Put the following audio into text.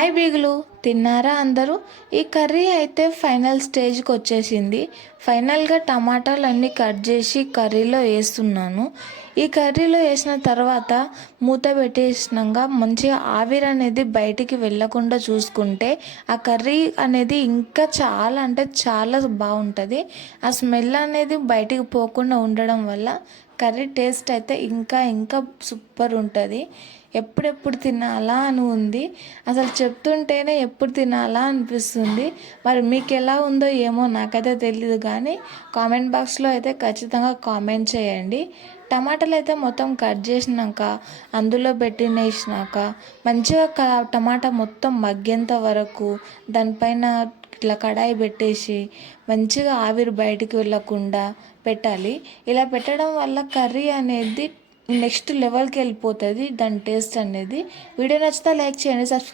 Hi బీగులు, తిన్నారా అందరూ? ఈ కర్రీ అయితే ఫైనల్ స్టేజ్కి వచ్చేసింది. ఫైనల్గా టమాటాలు అన్నీ కట్ చేసి కర్రీలో వేస్తున్నాను. ఈ కర్రీలో వేసిన తర్వాత మూత పెట్టేసినాక మంచిగా ఆవిరి అనేది బయటికి వెళ్ళకుండా చూసుకుంటే ఆ కర్రీ అనేది ఇంకా చాలా అంటే చాలా బాగుంటుంది. ఆ స్మెల్ అనేది బయటికి పోకుండా ఉండడం వల్ల కర్రీ టేస్ట్ అయితే ఇంకా ఇంకా సూపర్ ఉంటుంది. ఎప్పుడెప్పుడు తినాలా అని ఉంది. అసలు చెప్తుంటేనే ఎప్పుడు తినాలా అనిపిస్తుంది. మరి మీకు ఎలా ఉందో ఏమో నాకైతే తెలియదు, కానీ కామెంట్ బాక్స్లో అయితే ఖచ్చితంగా కామెంట్ చేయండి. టమాటాలు అయితే మొత్తం కట్ చేసినాక అందులో పెట్టినేసినాక మంచిగా టమాటా మొత్తం మగ్గేంత వరకు దానిపైన ఇట్లా కడాయి పెట్టేసి మంచిగా ఆవిరి బయటికి వెళ్ళకుండా పెట్టాలి. ఇలా పెట్టడం వల్ల కర్రీ అనేది నెక్స్ట్ లెవెల్కి వెళ్ళిపోతుంది. దాని టేస్ట్ అనేది. వీడియో నచ్చితే లైక్ చేయండి, సబ్స్క్రైబ్